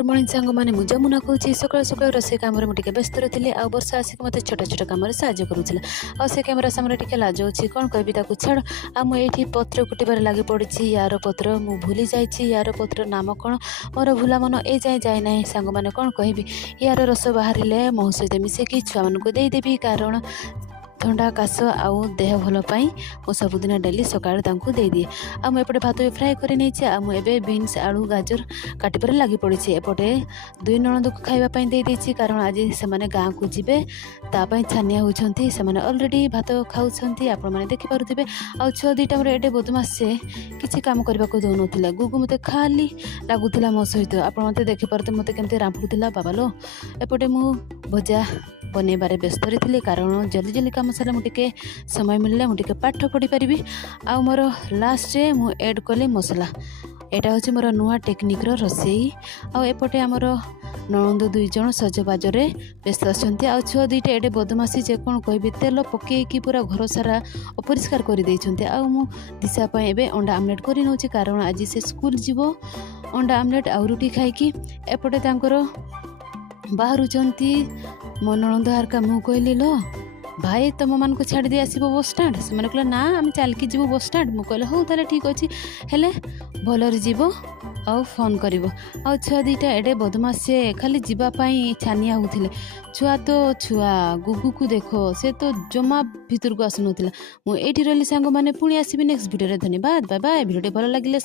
good morning सांगमाने मुझे मुना कहूँ सकाल सकाल रोसे कम मुझे व्यस्त रही आ वर्षा आसिक मत छोट छोट कम साहय करूला से कैमेरा सामने टे लाज अच्छी कौन कह छाड़ आ मुझे पत्र कुटार लगी पड़ी यार पत्र मु भूली जाइए यार पत्र नाम कौन मोर भूला मन ए जाए जाए ना सांग मैंने कौन कहि यार रस बाहर मो सहित मिसेक छुआ मानक देदेवी कारण थंडा काश आउ देह भलपाई मो सबुदिन डेली सकाल दे दिए आ मुझे भात भी फ्राए कर मुझे बीन्स आलू गाजर काटिबार लगी पड़ी एपटे दुई नणंद को खावाई दे कारण आज से गाँव को जी तापाई छानिया होती से अलरेडी भात खाऊँ आपण मैंने देखिपे आ छुआ दुईटा एडे बदमाश से किसी कम करने को दौन गुगु मत खाली लगुला मो सहित आप देखिपे मत केमती रांपुला बाबा लो एपटे मु भजा बनइबार व्यस्त रही कारण जल्दी जल्दी कम सारे मुझे समय मिलले मुझे पाठ पढ़ी पारि आ मोर लास्ट मु ऐड कली मसला यहाँ हूँ मोर नुआ टेक्निक रोसई आएपटे आमर नणंद दुई जन सजबाजरे व्यस्त अच्छा छुआ दुईटा एडे बदमाशी जे कौन कह तेल पकईकि पूरा घर सारा अपरिष्कार कर दिशापाई एवं अंडा आमलेट कर नौ कारण आज से स्कूल जीव अंडा आमलेट आ रुटी खाई एपटे बाहरुचंती मो नणंद हारका मु कहली लो भाई तुम मान को छाड़ी दे आसब बस स्टाण्ड से कहले ना आम चलकी जीव बस स्टाण्ड मु कहले हो ताले ठीक अच्छे हेले भलरे जीव आउ फोन करिवो आ छुआ दुईटा एडे बदमाश से खाली जीवापाई छानिया होथिले छुआ तो छुआ गुगु को देखो से तो जमा भीतर को आसुनथिला मु एठी रहली सांग माने पुणी आसीबी नेक्स्ट वीडियो रे धन्यवाद बाय बाय वीडियो भल लागिले